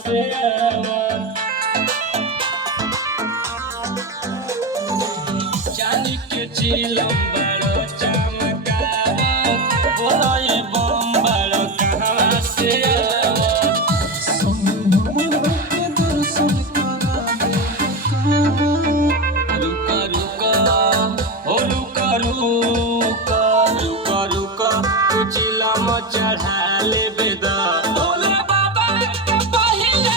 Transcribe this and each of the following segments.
से चांदी के चिलम बड़ो चमकावत बोलो ये बम बड़ो कहाँ से रुका रुका ओ रुका रुका रुका रुका तू चिलम चढ़ा ले बेदा भोले बाबा के पहिले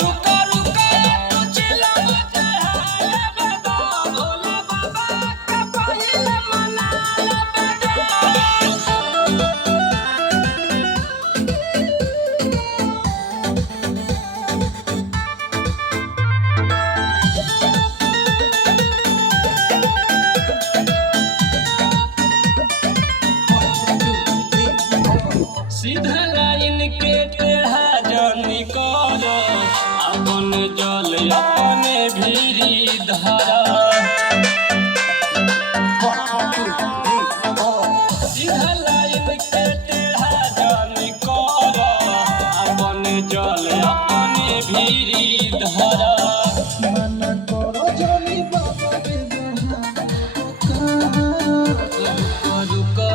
रुका रुका तू चिलम चढ़ा ले बेदा भोले बाबा के पहिले मना ले सीधा लाइन के टेढ़ा जानी कर अपन जल अपने भीरी धरा सीधा लाइन के टेढ़ा जानी कर अपन जल अपने भीरी धरा रुका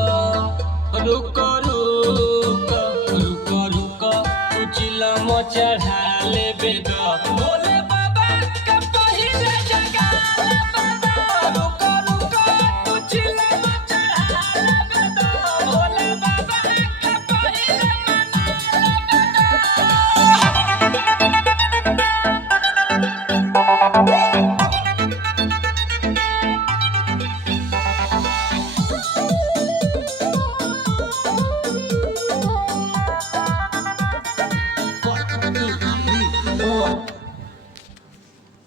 रुका रुका रुका रुका रुका तू चिलम चढ़ा ले बेदा भोले